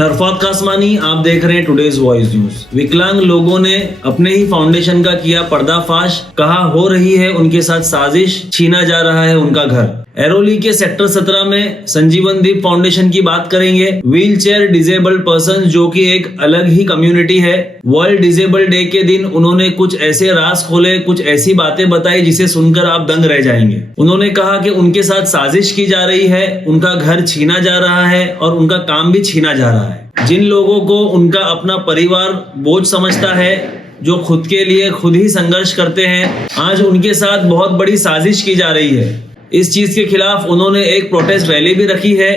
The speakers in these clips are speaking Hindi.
अरफात कासमानी, आप देख रहे हैं टुडेज वॉइस न्यूज। विकलांग लोगों ने अपने ही फाउंडेशन का किया पर्दाफाश, कहा हो रही है उनके साथ साजिश, छीना जा रहा है उनका घर। एरोली के सेक्टर 17 में संजीवन दीप फाउंडेशन की बात करेंगे। व्हील चेयर डिजेबल्ड पर्सन, जो कि एक अलग ही कम्युनिटी है। वर्ल्ड डिजेबल डे के दिन उन्होंने कुछ ऐसे राज खोले, कुछ ऐसी बातें बताई जिसे सुनकर आप दंग रह जाएंगे। उन्होंने कहा कि उनके साथ साजिश की जा रही है, उनका घर छीना जा रहा है और उनका काम भी छीना जा रहा है। जिन लोगों को उनका अपना परिवार बोझ समझता है, जो खुद के लिए खुद ही संघर्ष करते हैं, आज उनके साथ बहुत बड़ी साजिश की जा रही है। इस चीज के खिलाफ उन्होंने एक प्रोटेस्ट रैली भी रखी है।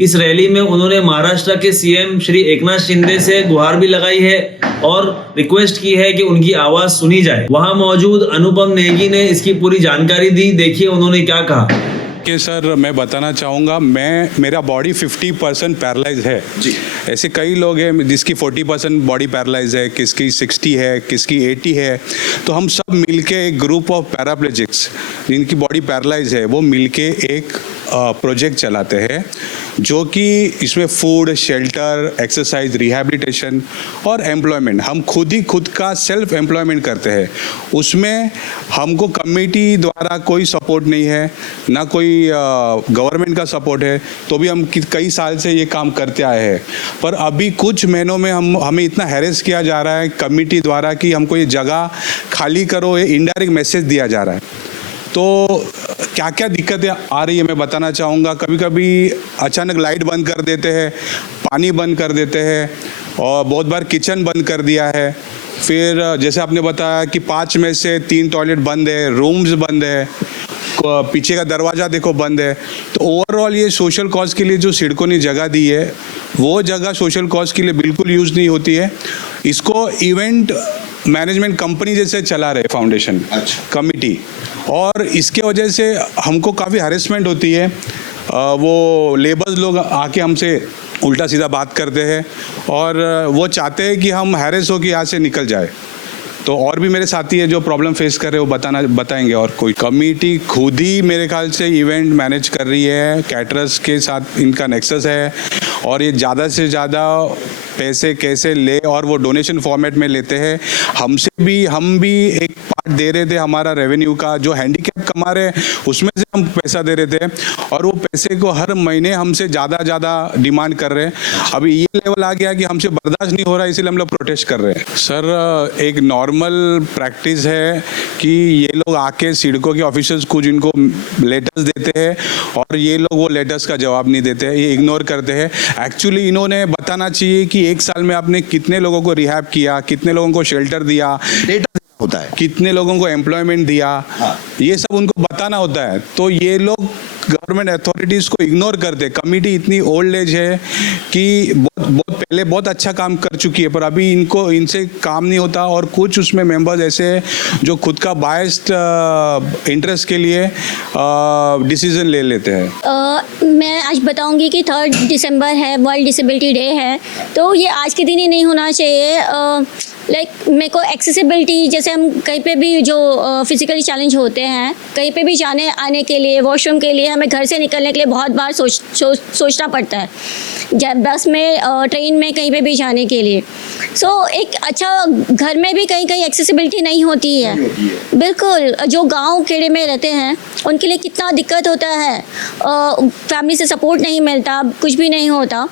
इस रैली में उन्होंने महाराष्ट्र के सीएम श्री एकनाथ शिंदे से गुहार भी लगाई है और रिक्वेस्ट की है कि उनकी आवाज सुनी जाए। वहां मौजूद अनुपम नेगी ने इसकी पूरी जानकारी दी। देखिए उन्होंने क्या कहा। कि सर, मैं बताना चाहूँगा, मेरा बॉडी 50% पैरालाइज है जी। ऐसे कई लोग हैं जिसकी 40% बॉडी पैरालाइज है, किसकी 60 है, किसकी 80 है। तो हम सब मिलके एक ग्रुप ऑफ पैराप्लेजिक्स जिनकी बॉडी पैरालाइज है, वो मिलके एक प्रोजेक्ट चलाते हैं, जो कि इसमें फूड, शेल्टर, एक्सरसाइज, रिहैबिलिटेशन और एम्प्लॉयमेंट, हम खुद का सेल्फ एम्प्लॉयमेंट करते हैं। उसमें हमको कमेटी द्वारा कोई सपोर्ट नहीं है, ना कोई गवर्नमेंट का सपोर्ट है, तो भी हम कई साल से ये काम करते आए हैं। पर अभी कुछ महीनों में हमें इतना हैरेस किया जा रहा है कमेटी द्वारा कि हमको ये जगह खाली करो, ये इनडायरेक्ट मैसेज दिया जा रहा है। तो क्या क्या दिक्कतें आ रही है मैं बताना चाहूँगा। कभी कभी अचानक लाइट बंद कर देते हैं, पानी बंद कर देते हैं, और बहुत बार किचन बंद कर दिया है। फिर जैसे आपने बताया कि 5 में से 3 टॉयलेट बंद है, रूम्स बंद है, पीछे का दरवाज़ा देखो बंद है। तो ओवरऑल ये सोशल कॉज के लिए जो सिडको ने जगह दी है, वो जगह सोशल कॉज के लिए बिल्कुल यूज़ नहीं होती है। इसको इवेंट मैनेजमेंट कंपनी जैसे चला रहे फाउंडेशन कमिटी, और इसके वजह से हमको काफ़ी हरेसमेंट होती है। वो लेबर्स लोग आके हमसे उल्टा सीधा बात करते हैं और वो चाहते हैं कि हम हैरेस हो कि यहाँ से निकल जाए। तो और भी मेरे साथी है जो प्रॉब्लम फेस कर रहे हैं, वो बताएंगे। और कोई कमेटी खुद ही मेरे ख्याल से इवेंट मैनेज कर रही है, कैटरर्स के साथ इनका नेक्सस है, और ये ज़्यादा से ज़्यादा पैसे कैसे ले, और वो डोनेशन फॉर्मेट में लेते हैं। हम भी एक पार्ट दे रहे थे हमारा रेवेन्यू का, जो हैंडीकैप कमा रहे उसमें से हम पैसा दे रहे थे, और वो पैसे को हर महीने हमसे ज़्यादा डिमांड कर रहे हैं। अभी ये लेवल आ गया कि हमसे बर्दाश्त नहीं हो रहा, इसीलिए हम लोग प्रोटेस्ट कर रहे हैं। सर, एक नॉर्मल प्रैक्टिस है कि ये लोग आके सिडको के ऑफिसर्स को जिनको लेटर्स देते हैं, और ये लोग वो लेटर्स का जवाब नहीं देते हैं, ये इग्नोर करते हैं। एक्चुअली इन्होंने बताना चाहिए कि 1 साल में आपने कितने लोगों को रिहैब किया, कितने लोगों को शेल्टर दिया, डेटा होता है, कितने लोगों को एम्प्लॉयमेंट दिया। हाँ। ये सब उनको बताना होता है। तो ये लोग गवर्नमेंट अथॉरिटीज़ को इग्नोर करते। कमेटी इतनी ओल्ड एज है कि बहुत पहले बहुत अच्छा काम कर चुकी है, पर अभी इनसे काम नहीं होता, और कुछ उसमें मेंबर्स ऐसे हैं जो खुद का बायस्ड इंटरेस्ट के लिए डिसीजन ले लेते हैं। मैं आज बताऊंगी कि 3 दिसंबर है, वर्ल्ड डिसेबिलिटी डे है। तो ये आज के दिन ही नहीं होना चाहिए। मेरे को एक्सेसिबिलिटी, जैसे हम कहीं पे भी जो फिजिकली चैलेंज होते हैं, कहीं पे भी जाने आने के लिए, वॉशरूम के लिए, हमें घर से निकलने के लिए बहुत बार सोचना पड़ता है, जब बस में, ट्रेन में, कहीं पे भी जाने के लिए। एक अच्छा, घर में भी कहीं कहीं एक्सेसिबिलिटी नहीं होती है। बिल्कुल, जो गांव खेड़े में रहते हैं उनके लिए कितना दिक्कत होता है, फैमिली से सपोर्ट नहीं मिलता, कुछ भी नहीं होता।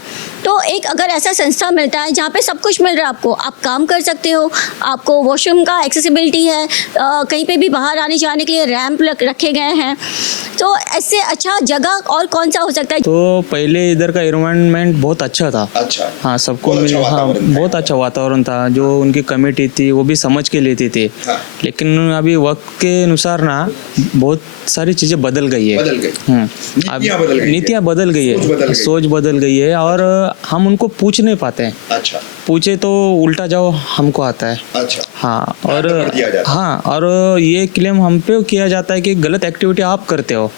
तो एक अगर ऐसा संस्था मिलता है जहाँ पे सब कुछ मिल रहा है आपको, आप काम कर सकते हो, आपको वॉशरूम का एक्सेसिबिलिटी है, कहीं पे भी बाहर आने जाने के लिए रैंप रखे गए हैं, तो ऐसे अच्छा जगह और कौन सा हो सकता है। तो पहले इधर का एनवायरनमेंट बहुत अच्छा था। अच्छा, हाँ, सबको बहुत अच्छा वातावरण था। जो उनकी कमेटी थी वो भी समझ के लेती थी। हाँ। लेकिन अभी वक्त के अनुसार ना बहुत सारी चीज़ें बदल गई है। नीतियाँ बदल गई है, सोच बदल गई है, और हम उनको पूछ नहीं पाते हैं। अच्छा, पूछे तो उल्टा जाओ हमको आता है। अच्छा, हाँ, और ये क्लेम हम पे किया जाता है कि गलत एक्टिविटी आप करते हो।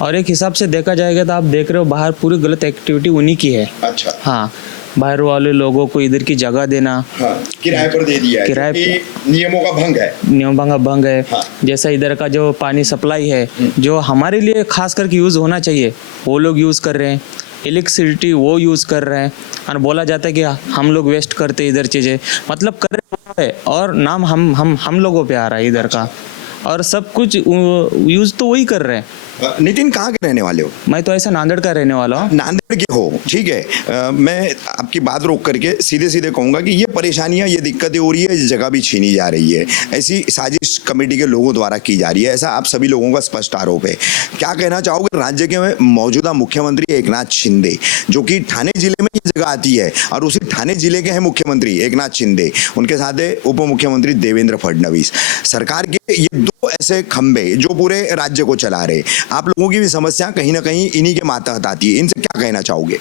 और एक हिसाब से देखा जाएगा तो आप देख रहे हो बाहर पूरी गलत एक्टिविटी उन्हीं की है। अच्छा, हाँ, बाहर वाले लोगों को इधर की जगह देना, हाँ, किराए पर दे दिया है, किराए पर, नियमों का भंग है। हाँ। जैसा इधर का जो पानी सप्लाई है, जो हमारे लिए खास करके यूज होना चाहिए, वो लोग यूज कर रहे हैं। इलेक्ट्रिसिटी वो यूज़ कर रहे हैं और बोला जाता है कि हम लोग वेस्ट करते इधर चीज़ें, मतलब कर रहे हैं और नाम हम लोगों पे आ रहा है इधर का, और सब कुछ यूज़ तो वही कर रहे हैं। नितिन, कहाँ के रहने वाले हो? मैं तो ऐसा नांदेड़ का रहने वाला हूँ। नांदेड़ के हो, ठीक है। मैं आपकी बात रोक करके सीधे सीधे कहूँगा कि ये परेशानियाँ, ये दिक्कतें हो रही है, इस जगह भी छीनी जा रही है, ऐसी साजिश कमेटी के लोगों द्वारा की जा रही है, ऐसा आप सभी लोगों का स्पष्ट आरोप है। क्या कहना चाहोगे राज्य के मौजूदा मुख्यमंत्री एकनाथ शिंदे, जो कि ठाणे जिले में ये जगह आती है और उसी ठाणे जिले के हैं मुख्यमंत्री एकनाथ शिंदे, उनके साथ है उप मुख्यमंत्री देवेंद्र फडणवीस, सरकार के ये दो ऐसे खंबे जो पूरे राज्य को चला रहे, आप लोगों की भी समस्या कहीं ना कहीं इन्हीं के मातहत आती है, इनसे क्या कहना चाहोगे?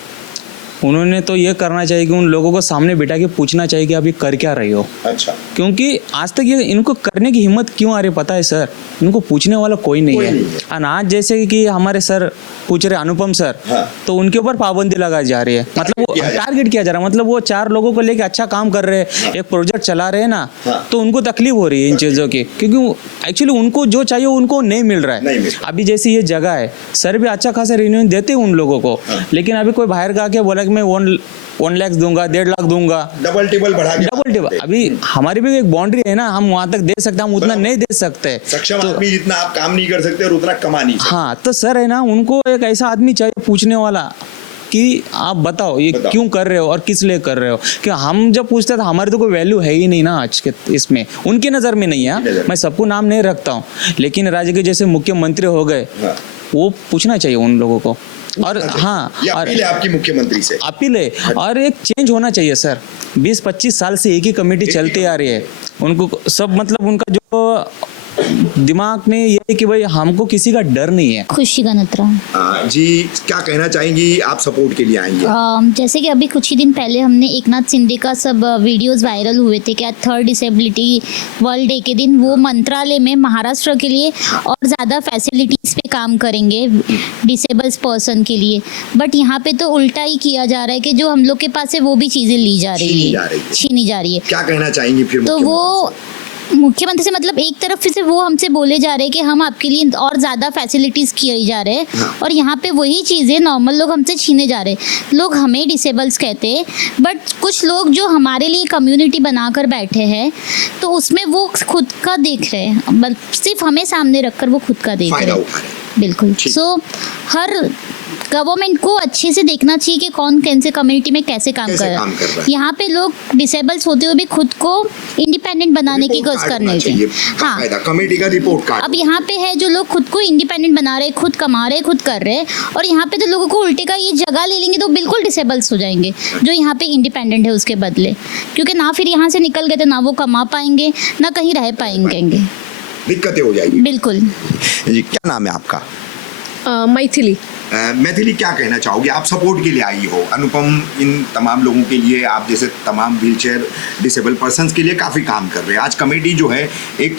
उन्होंने तो ये करना चाहिए कि उन लोगों को सामने बिठा के पूछना चाहिए कि अभी कर क्या रही हो। अच्छा, क्योंकि आज तक ये इनको करने की हिम्मत क्यों आ रही पता है सर, इनको पूछने वाला कोई नहीं है। और आज जैसे कि हमारे सर पूछ रहे अनुपम सर, हाँ। तो उनके ऊपर पाबंदी लगाई जा रही है, मतलब वो टारगेट किया जा रहा है, मतलब वो 4 लोगों को लेके अच्छा काम कर रहे हैं, एक प्रोजेक्ट चला रहे हैं ना, तो उनको तकलीफ हो रही है इन चीज़ों की, क्योंकि एक्चुअली उनको जो चाहिए उनको नहीं मिल रहा है। अभी जैसी ये जगह है, सर भी अच्छा खासा रिन्यू देते हैं उन लोगों को, लेकिन अभी कोई बाहर का के बोला कि मैं 1 लाख दूंगा, 1.5 लाख दूंगा, डबल टेबल बढ़ा के, डबल टेबल। अभी हमारी भी एक बाउंड्री है ना, हम वहां तक दे सकते हैं, हम उतना नहीं दे सकते। सक्षम आदमी जितना आप काम नहीं कर सकते और उतना कमा नहीं सकते। हाँ, तो सर है ना, उनको एक ऐसा आदमी चाहिए पूछने वाला कि आप बताओ ये क्यों कर रहे हो और किस लिए कर रहे हो। कि हम जब पूछते थे हमारी तो कोई वैल्यू है ही नहीं ना आज के इसमें, उनकी नज़र में नहीं है। मैं सबको नाम नहीं रखता हूँ, लेकिन राज्य के जैसे मुख्यमंत्री हो गए, वो पूछना चाहिए उन लोगों को। और हाँ, और अपील है आपकी मुख्यमंत्री से, अपील है, और एक चेंज होना चाहिए सर। 20-25 साल से एक ही कमेटी चलती आ रही है, उनको सब मतलब उनका जो दिमाग में ये है कि भाई हमको किसी का डर नहीं है। खुशी गनत्रा जी, क्या कहना चाहेंगी? आप सपोर्ट के लिए आई हैं। जैसे कि अभी कुछ ही दिन पहले हमने एकनाथ शिंदे का सब वीडियोस वायरल हुए थे कि 3rd डिसेबिलिटी वर्ल्ड डे के दिन वो मंत्रालय में महाराष्ट्र के लिए और ज़्यादा फैसिलिटीज़ पे काम करेंगे डिसेबल्स पर्सन के लिए, बट यहाँ पे तो उल्टा ही किया जा रहा है कि जो हम लोग के पास है वो भी चीज़ें ली जा रही है, छीनी जा रही है। क्या कहना चाहेंगी फिर? तो वो मुख्यमंत्री से मतलब एक तरफ से वो हमसे बोले जा रहे हैं कि हम आपके लिए और ज़्यादा फैसिलिटीज़ किए जा रहे हैं, और यहाँ पे वही चीज़ें नॉर्मल लोग हमसे छीने जा रहे हैं। लोग हमें डिसेबल्स कहते हैं, बट कुछ लोग जो हमारे लिए कम्युनिटी बनाकर बैठे हैं, तो उसमें वो खुद का देख रहे हैं, सिर्फ हमें सामने रखकर वो खुद का देख रहे हैं। बिल्कुल। सो हर गवर्नमेंट को अच्छे से देखना चाहिए कि कौन कैसे कम्युनिटी में कैसे काम कर रहा है। यहाँ पे लोग डिसेबल्स होते हुए भी खुद को इंडिपेंडेंट बनाने की कोशिश करनी चाहिए। हाँ, कमेटी का रिपोर्ट कार्ड। अब यहाँ पे है जो लोग खुद को इंडिपेंडेंट बना रहे, खुद कमा रहे, खुद कर रहे हैं, और यहाँ पे तो लोगों को उल्टे का ये जगह ले लेंगे तो बिल्कुल डिसेबल्स हो जाएंगे जो यहाँ पे इंडिपेंडेंट है उसके बदले, क्योंकि ना फिर यहाँ से निकल गए तो ना वो कमा पाएंगे ना कहीं रह पाएंगे, दिक्कतें हो जाएगी। बिल्कुल। जी, क्या नाम है आपका? मैथिली। मैथिली, क्या कहना चाहोगे? आप सपोर्ट के लिए आई हो अनुपम, इन तमाम लोगों के लिए, आप जैसे तमाम व्हीलचेयर डिसेबल पर्सन्स के लिए काफ़ी काम कर रहे हैं। आज कमेटी जो है एक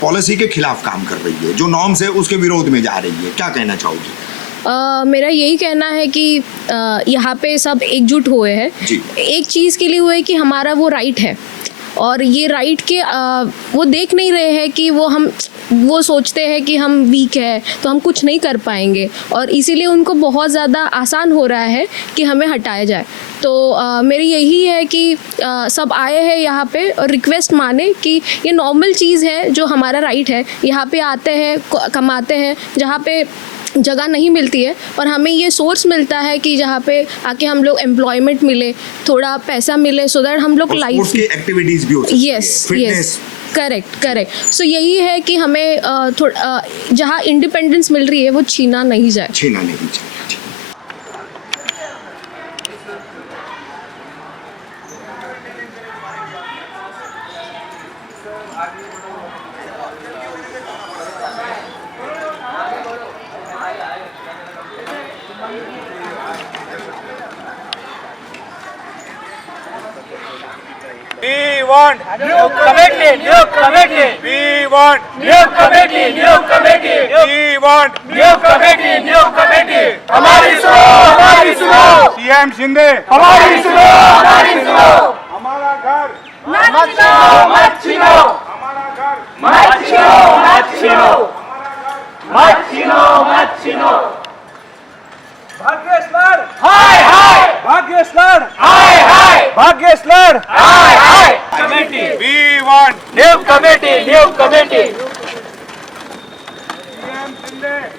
पॉलिसी के खिलाफ काम कर रही है, जो नॉर्म्स है उसके विरोध में जा रही है, क्या कहना चाहोगी? मेरा यही कहना है कि यहाँ पे सब एकजुट हुए हैं, एक चीज़ के लिए हुए कि हमारा वो राइट है, और ये राइट के वो देख नहीं रहे हैं कि वो सोचते हैं कि हम वीक है तो हम कुछ नहीं कर पाएंगे, और इसीलिए उनको बहुत ज़्यादा आसान हो रहा है कि हमें हटाया जाए। तो मेरी यही है कि सब आए हैं यहाँ पे और रिक्वेस्ट माने कि ये नॉर्मल चीज़ है, जो हमारा राइट है। यहाँ पे आते हैं, कमाते हैं, जहाँ पे जगह नहीं मिलती है, और हमें ये सोर्स मिलता है कि जहाँ पे आके हम लोग एम्प्लॉयमेंट मिले, थोड़ा पैसा मिले, सो दैट हम लोग लाइफ की एक्टिविटीज भी हो सकती है। Yes, correct. सो यही है कि हमें थोड़ा जहाँ इंडिपेंडेंस मिल रही है वो छीना नहीं जाए। We want new committee, new committee. We want new committee, new committee. We want new committee, new committee. हमारी सुनो, सीएम शिंदे हमारी सुनो। हमारा घर मत छीनो, हमारा घर मत छीनो। भाग्येश्वर भाग्येश लड़ हाय हाय भाग्येश लड़ हाय हाय committee we want new committee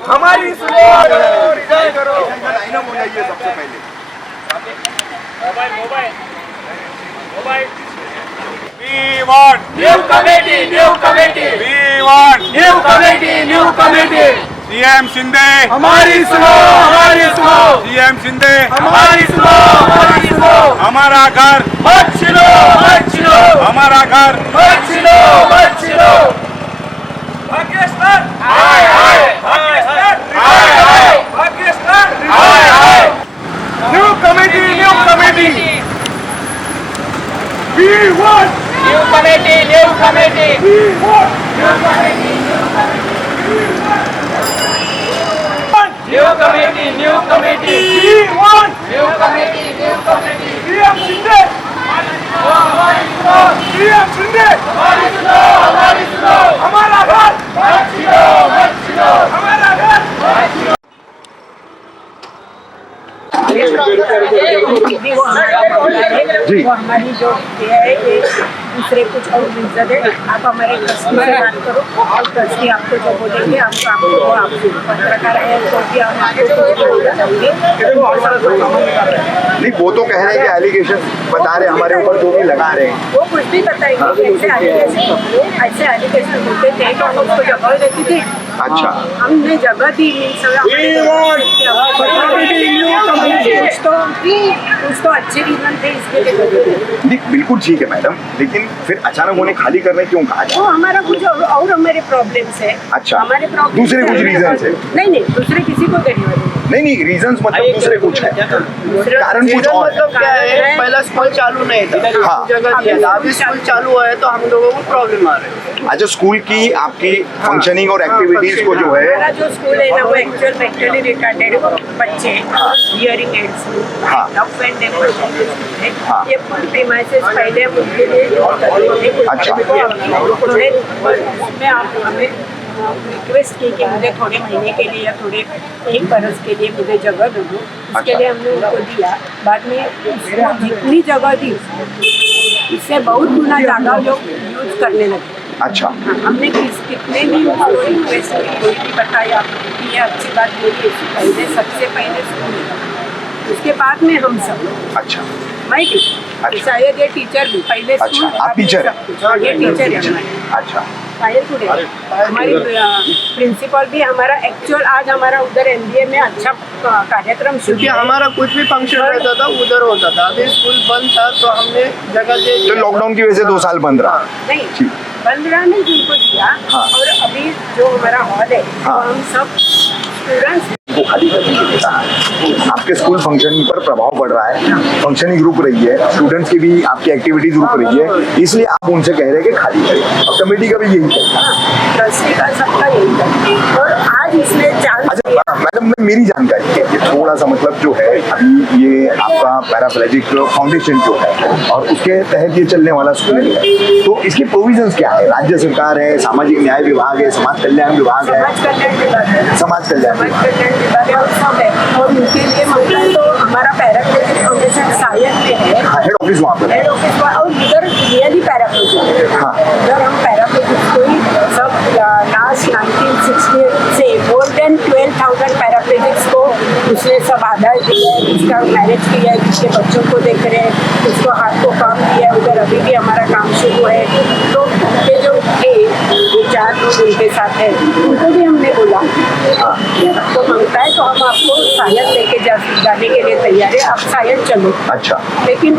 हमारी सुनो रिजाइन करो लाइनअप हो जाइए सबसे पहले mobile we want new committee we want new committee CM Shinde हमारी सुनो सीएम शिंदे हमारी सुनो हमारा घर मत छीनो हमारा घर मत छीनो भाग्येश लड़ हाय हाय भाग्येश लड़ हाय हाय भाग्येश लड़ हाय हाय new committee we want new committee we want new committee we want CM Shinde हमारा घर मत छीनो हमारा घर वो हमारी जो है ये दूसरे कुछ और रीजन है। आप हमारे ट्रस्टी से बात करो और ट्रस्टी आपको जो बोलेंगे आपको वो आपको पत्रकार है तो भी हम आपको नहीं, वो तो कह रहे हैं कि एलिगेशन बता रहे हमारे ऊपर जो भी लगा रहे हैं वो कुछ भी बताएंगे ऐसे एलिगेशन होते थे तो हम उसको जगह देती थी। अच्छा हमने जगह दी कुछ तो अच्छे रीजन थे इसके लिए। नहीं, बिल्कुल ठीक है मैडम, लेकिन फिर अचानक उन्हें खाली करने क्यों कहा वो हमारा कुछ और हमारे प्रॉब्लम्स है। अच्छा, हमारे प्रॉब्लम दूसरे कुछ रीजंस है? नहीं दूसरे किसी को देने वाले नहीं रीजंस मतलब दूसरे कुछ है, कारण कुछ और मतलब क्या है, पहला स्कूल चालू नहीं था, हाँ। जगह दिया था, अभी स्कूल चालू है तो हम लोगों को प्रॉब्लम आ रही है। अच्छा, स्कूल की आपकी फंक्शनिंग और एक्टिविटीज को जो है हमारा जो स्कूल है ना वो एक्चुअल मेंटली रिटार्डेड बच्चे हियरिंग एड्स ये फुल प्रीमाइसेस पहले हम उनके लिए अच्छा। थोड़े उसमें आप हमें रिक्वेस्ट की कि मुझे थोड़े महीने के लिए या थोड़े एक बरस के लिए मुझे जगह दो। इसके लिए हमने उनको दिया। बाद में उसको जितनी जगह दी इससे बहुत गुना ज़्यादा लोग यूज करने लगे। अच्छा, हमने कितने भी उसको रिक्वेस्ट की, कोई भी बताया कि ये अच्छी बात बोली। पहले सबसे पहले स्कूल, उसके बाद में हम सब। अच्छा, मैं शायद ये टीचर भी पहले अच्छा, स्कूल, आप टीचर हैं? ये टीचर है हमारे। अच्छा, हमारी प्रिंसिपल भी हमारा एक्चुअल आज हमारा उधर MBA में अच्छा कार्यक्रम शुरू क्योंकि हमारा कुछ भी फंक्शन रहता था उधर होता था। अभी स्कूल बंद था तो हमने जगह दे दी। तो लॉकडाउन की वजह से 2 साल बंद रहा। नहीं, बंद रहा नहीं, उनको दिया। हाँ। और अभी जो हमारा हॉल है तो हम सब स्टूडेंट्स वो खाली करने के लिए कहा। आपके स्कूल फंक्शनिंग पर प्रभाव पड़ रहा है, फंक्शनिंग रुक रही है, स्टूडेंट्स की भी आपकी एक्टिविटीज रुक रही है, इसलिए आप उनसे कह रहे हैं कि खाली करें। और कमेटी का भी यही कहना है, ट्रस्टी का सबका यही करते। और आज इसमें चांस अच्छा मैडम, मेरी जानकारी है ये थोड़ा सा मतलब जो है अभी ये आपका पैराप्लेजिक फाउंडेशन जो है और उसके तहत ये चलने वाला स्कूल है, तो इसकी प्रोविजंस क्या है? राज्य सरकार है, सामाजिक न्याय विभाग है, समाज कल्याण विभाग है, समाज कल्याण विभाग और सब है। और उनके लिए मतलब तो हमारा पैराप्लेजिक फाउंडेशन सायन में है, हेड ऑफिस वहाँ पर है। हेड ऑफिस और उधर रियली पैराप्लेजिक है। हाँ। उधर हम पैराप्लेजिक को ही सब लास्ट 1960 से मोर देन 12,000 पैराप्लेजिक्स को उसने सब आधार दिया है, उसका मैनेज किया है, जिसके बच्चों को देख रहे हैं, उसको हाथ को काम दिया है। उधर अभी भी हमारा काम शुरू है। तो उनके जो थे 4 लोग उनके साथ है, उनको भी हमने बोला तो मांगता है तो हम आपको शायद लेके जाने के लिए तैयार है, आप शायद चलो। अच्छा, लेकिन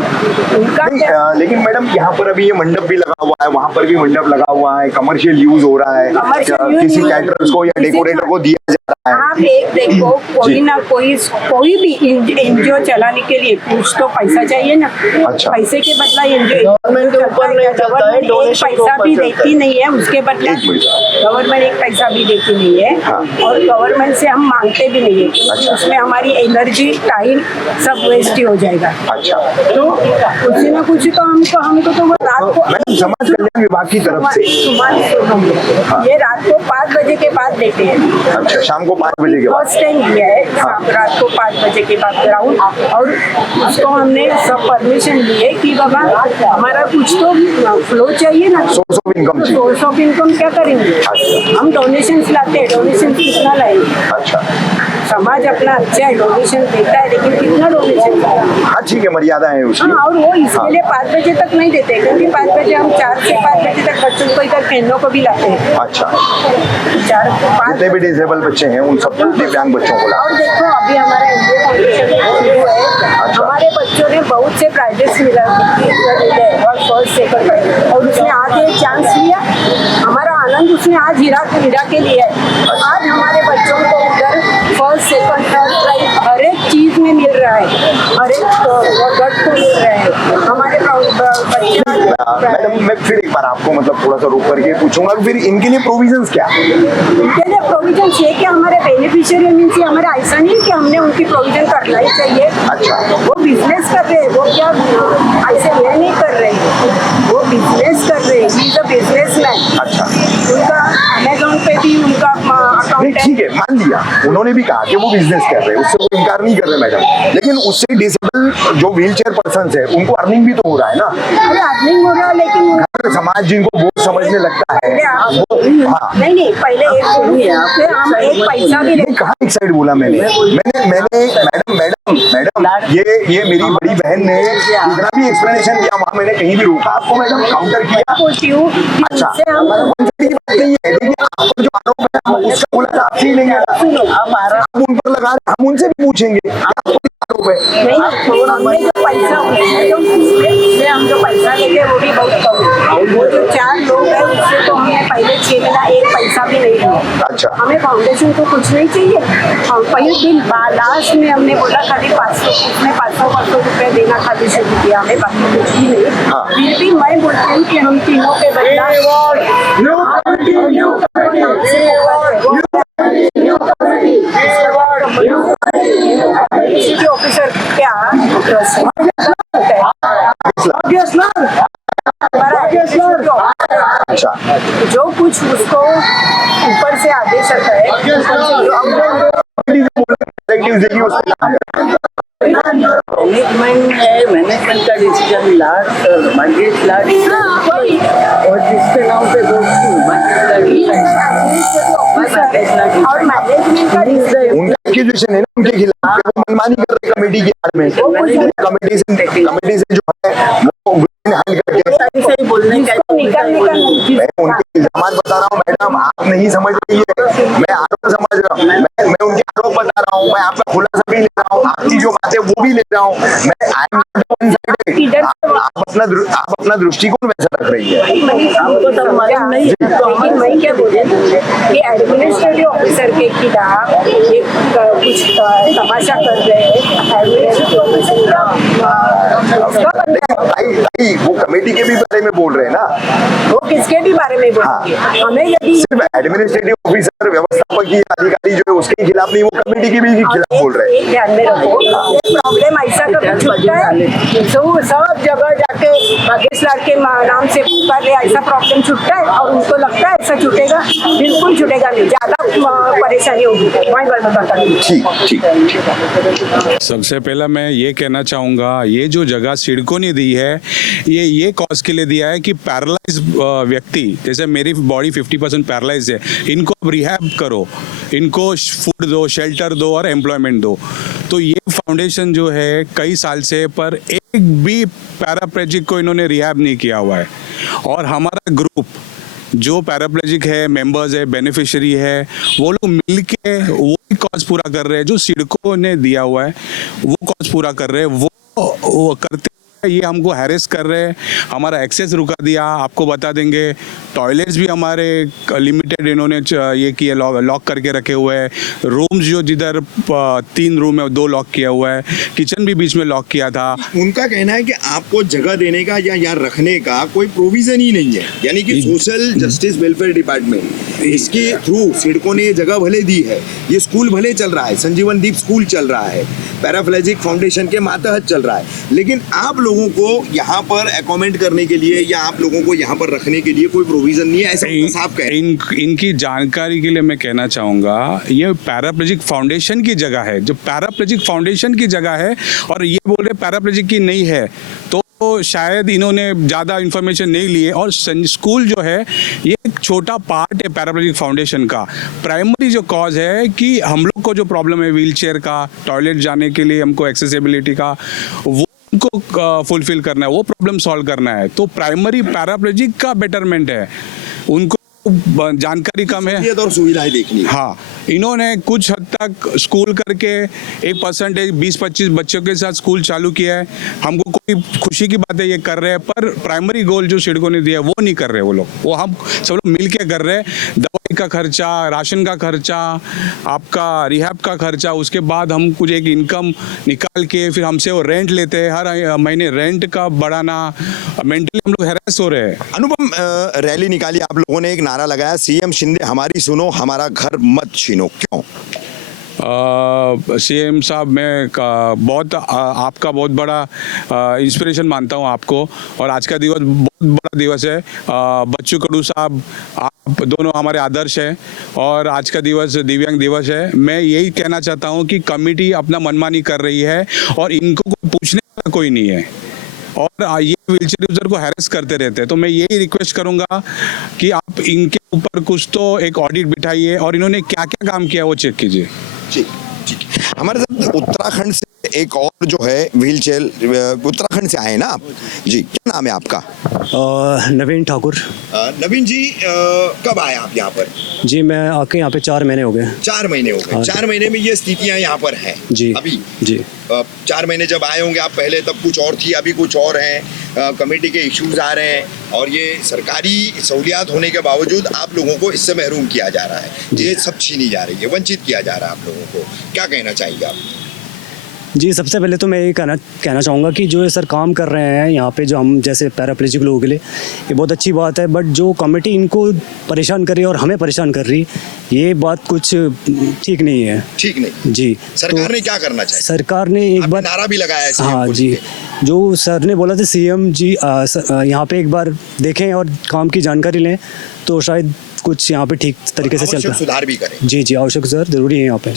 उनका लेकिन मैडम यहाँ पर अभी ये मंडप भी लगा हुआ है, वहाँ पर भी मंडप लगा हुआ है, कमर्शियल यूज हो रहा है, किसी कैटरर्स को या डेकोरेटर को दिया जा रहा है। आप एक देखो, कोई ना कोई भी एनजीओ चलाने के लिए कुछ तो पैसा चाहिए ना। अच्छा। पैसे के बदला एनजीओ गवर्नमेंट के ऊपर नहीं चलता है, डोनेशन के पैसा ऊपर भी चलता है। देती नहीं है, उसके बदला गवर्नमेंट एक पैसा भी देती नहीं है। और गवर्नमेंट से हम मांगते भी नहीं है, क्योंकि उसमें हमारी एनर्जी टाइम सब वेस्ट ही हो जाएगा। अच्छा, तो कुछ ना कुछ तो हमको तो वो रात मैडम समाज कल्याण विभाग की तरफ से ये रात को 5 बजे के बाद देते हैं। अच्छा, शाम को 5 बजे के बाद फर्स्ट टाइम लिया है रात को 5 बजे के बाद ग्राउंड, और उसको हमने सब परमिशन लिए कि बाबा हमारा कुछ तो फ्लो चाहिए ना, सोर्स ऑफ इनकम चाहिए। सोर्स ऑफ इनकम क्या करेंगे, हम डोनेशन लाते हैं, डोनेशन कितना लाएंगे। अच्छा, समाज अपना अच्छा है, डोनेशन देता है, लेकिन कितना डोनेशन। हाँ ठीक है, मर्यादा है उसकी। हाँ, और वो इसके लिए 5 बजे तक नहीं देते, क्योंकि 5 बजे हम 4 से 5 बजे तक बच्चों को इधर खेलने को भी लाते हैं। अच्छा, 4-5 जितने भी डिसेबल बच्चे हैं उन सब दिव्यांग बच्चों को और देखो अभी हमारा इंडिया फाउंडेशन शुरू है, हमारे बच्चों ने बहुत से प्राइजेस मिला और फर्स्ट सेकंड, और उसने आज एक चांस लिया, हमारा आनंद उसने आज हीरा के लिए है। आज हमारे बच्चों को उधर फर्स्ट सेकंड थर्ड प्राइज हर एक चीज में मिल रहा है, हर एक गढ़ को मिल रहा है हमारे बच्चे। मैडम मैं फिर एक बार आपको मतलब थोड़ा सा रोक करके पूछूंगा कि फिर इनके लिए प्रोविजंस क्या है? इनके लिए प्रोविजन ये कि हमारे बेनिफिशियरी मीन्स हमारा ऐसा नहीं कि हमने उनकी प्रोविजन करना ही चाहिए। अच्छा, वो बिजनेस कर रहे हैं, वो क्या ऐसे ये नहीं कर रहे, वो बिजनेस कर रहे हैं, ही इज अ बिजनेसमैन। अच्छा, उनका अमेजोन पे भी उनका नहीं अकाउंट है। ठीक है, मान लिया उन्होंने भी कहा कि वो बिजनेस कर रहे हैं, उससे कोई इनकार नहीं कर रहे मैडम, लेकिन उससे डिसेबल जो व्हील चेयर पर्सन है उनको अर्निंग भी तो हो रहा है ना। अरे अर्निंग हो रहा है, लेकिन समाज जिनको बोझ समझने लगता है हाँ। नहीं पहले एक सुनिए, हम एक पैसा भी नहीं। कहाँ एक साइड बोला मैंने मैडम ये मेरी बड़ी बहन ने जितना भी एक्सप्लेनेशन दिया वहाँ मैंने कहीं भी रोका आपको मैडम, काउंटर किया। अच्छा, नहीं है, देखिए आपको जो आरोप है हम उसका बोला था आपसे ही लेंगे, हम उन पर लगा रहे, हम उनसे भी पूछेंगे आपको आरोप है। नहीं, हमने जो पैसा उसमें हम जो पैसा लेते वो भी बहुत कम है। वो जो 4 लोग हैं उससे तो हमने पहले 6 महीना एक पैसा भी नहीं लिया। अच्छा, हमें फाउंडेशन को कुछ नहीं चाहिए, हम पहले दिन लास्ट में हमने बोला खाली 500, उसमें 500 रुपये देना खाली शुरू किया, हमें बाकी कुछ भी नहीं। फिर भी मैं बोलती हूँ कि हम तीनों के बदला ऑफिसर क्या अच्छा, जो कुछ उसको ऊपर से आदेश आता है, मैनेजमेंट का डिसीजन और जिसके नाम पे और मैनेजमेंट का उनका एक्यूजेशन है ना उनके खिलाफ, वो मनमानी कर रहे कमेटी के बारे में, कमेटी से जो है वो हैंड करके बोलने का निकालने का नहीं। मैं उनके इल्जाम बता रहा हूँ मैडम, आप नहीं समझ रही है, मैं आरोप समझ रहा हूँ, मैं उनके आरोप बता रहा हूँ, मैं आपका खुलासा भी ले रहा हूँ, आपकी जो बातें वो भी ले रहा हूँ, मैं आप अपना दृष्टिकोण वैसा रख रही है। लेकिन मैं क्या बोले कि एडमिनिस्ट्रेटिव ऑफिसर के खिलाफ ये कुछ तमाशा कर रहे हैं, एडमिनिस्ट्रेटिव ऑफिसर वो कमेटी के भी बारे में बोल रहे हैं ना, वो किसके भी बारे में बोलेंगे। हमें यदि सिर्फ एडमिनिस्ट्रेटिव ऑफिसर व्यवस्थापक की अधिकारी जो है उसके खिलाफ नहीं, वो कमेटी के भी खिलाफ बोल रहे हैं। एक ध्यान में रखो, ये प्रॉब्लम ऐसा कभी छूटता है, सब जगह जाके भाग्यश लाल के नाम से पुकार ले, ऐसा प्रॉब्लम छूटता है, और उनको लगता है ऐसा छूटेगा, बिल्कुल छूटेगा नहीं, ज्यादा परेशानी होगी। ठीक। सबसे पहला मैं ये कहना चाहूँगा, ये जो जगह सिडको ने दी है ये कॉज के लिए दिया है कि पैरालाइज व्यक्ति, जैसे मेरी बॉडी 50% पैरालाइज है, इनको अब रिहैब करो, इनको फूड दो, शेल्टर दो और एम्प्लॉयमेंट दो। तो ये फाउंडेशन जो है कई साल से पर एक भी पैराप्लेजिक को इन्होंने रिहैब नहीं किया हुआ है, और हमारा ग्रुप जो पैराप्लेजिक है, मेंबर्स है, बेनिफिशियरी है, वो लोग मिलके वो कॉज पूरा कर रहे हैं, जो सिडको ने दिया हुआ है वो कॉज पूरा कर रहे हैं, वो करते ये हमको हैरेस कर रहे हैं, हमारा एक्सेस रुका दिया। आपको बता देंगे टॉयलेट्स भी हमारे लिमिटेड इन्होंने ये किए, लॉक करके रखे हुए हैं, रूम्स जो जिधर 3 रूम है 2 लॉक किया हुआ है, किचन भी बीच में लॉक किया था। उनका कहना है कि आपको जगह देने का या यहाँ रखने का कोई प्रोविजन ही नहीं है, यानी कि सोशल जस्टिस वेलफेयर डिपार्टमेंट इसके थ्रू सिडको ने ये जगह भले दी है, ये स्कूल भले चल रहा है, संजीवन दीप स्कूल चल रहा है, पैराप्लेजिक फाउंडेशन के मातहत चल रहा है, लेकिन आप लोगों को यहाँ पर अकोमोडेट करने के लिए या आप लोगों को यहाँ पर रखने के लिए कोई प्रोविजन नहीं है, ऐसा साहब कह रहे हैं। इनकी जानकारी के लिए मैं कहना चाहूँगा, ये पैराप्लेजिक फाउंडेशन की जगह है, जो पैराप्लेजिक फाउंडेशन की जगह है, और ये बोल रहे पैराप्लेजिक की नहीं है, तो शायद इन्होंने ज़्यादा इन्फॉर्मेशन नहीं ली है। और स्कूल जो है ये एक छोटा पार्ट है पैराप्लेजिक फाउंडेशन का। प्राइमरी जो कॉज है कि हम लोग को जो प्रॉब्लम है व्हील चेयर का, टॉयलेट जाने के लिए हमको एक्सेसिबिलिटी का, वो उनको फुलफिल करना है, वो प्रॉब्लम सॉल्व करना है। तो प्राइमरी पैराप्लेजिक का बेटरमेंट है, उनको जानकारी कम है और सुविधाएं देखनी। हाँ, इन्होंने कुछ हद तक स्कूल करके 1% 20-25 बच्चों के साथ स्कूल चालू किया है। हमको कोई खुशी की बात है ये कर रहे हैं, पर प्राइमरी गोल जो सिडको ने दिया है वो नहीं कर रहे वो लोग, वो हम सब लोग मिल के कर रहे हैं। दवाई का खर्चा, राशन का खर्चा, आपका रिहैब का खर्चा, उसके बाद हम कुछ एक इनकम निकाल के फिर हमसे वो रेंट लेते हैं, हर महीने रेंट का बढ़ाना, मेंटली हम लोग हैरेस हो रहे हैं। अनुपम, रैली निकाली आप लोगों ने, एक नारा लगाया, सीएम शिंदे हमारी सुनो, हमारा घर मत छीनो, क्यों? सीएम साहब, मैं बहुत आपका बहुत बड़ा इंस्पिरेशन मानता हूँ आपको, और आज का दिवस बहुत बड़ा दिवस है। बच्चू कडू साहब, आप दोनों हमारे आदर्श हैं, और आज का दिवस दिव्यांग दिवस है। मैं यही कहना चाहता हूँ कि कमेटी अपना मनमानी कर रही है और इनको कोई पूछने वाला कोई नहीं है, और ये व्हीलचेयर यूजर को हैरेस करते रहते हैं। तो मैं यही रिक्वेस्ट करूंगा कि आप इनके ऊपर कुछ तो एक ऑडिट बिठाइए, और इन्होंने क्या क्या काम किया वो चेक कीजिए। ठीक ठीक। हमारे साथ उत्तराखंड से एक और जो है व्हील चेयर, उत्तराखंड से आए ना आप जी, क्या नाम है आपका? नवीन ठाकुर। नवीन जी, कब आए आप यहाँ पर? जी, मैं आके यहाँ पे 4 महीने हो गए। 4 महीने हो गए। 4 महीने में ये स्थितियाँ यहाँ पर हैं जी अभी? जी। 4 महीने जब आए होंगे आप पहले, तब कुछ और थी, अभी कुछ और हैं, कमेटी के इश्यूज आ रहे हैं, और ये सरकारी सहूलियात होने के बावजूद आप लोगों को इससे महरूम किया जा रहा है, ये सब छीनी जा रही है, वंचित किया जा रहा है आप लोगों को। क्या कहना चाहेंगे आप? जी, सबसे पहले तो मैं ये कहना चाहूँगा कि जो ये सर काम कर रहे हैं यहाँ पे, जो हम जैसे पैराप्लेजिक लोगों के लिए, ये बहुत अच्छी बात है। बट जो कमेटी इनको परेशान कर रही है और हमें परेशान कर रही, ये बात कुछ ठीक नहीं है। ठीक नहीं जी। सरकार ने क्या करना चाहिए? सरकार ने एक बार नारा भी लगाया है। हाँ जी, जो सर ने बोला था सीएम जी यहाँ पे एक बार देखें और काम की जानकारी लें, तो शायद कुछ यहाँ पे ठीक तरीके से चलता है, सुधार भी करें। जी जी, आवश्यक सर, जरूरी है यहाँ पे।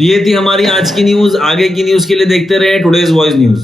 ये थी हमारी आज की न्यूज। आगे की न्यूज के लिए देखते रहे टुडेज वॉइस न्यूज।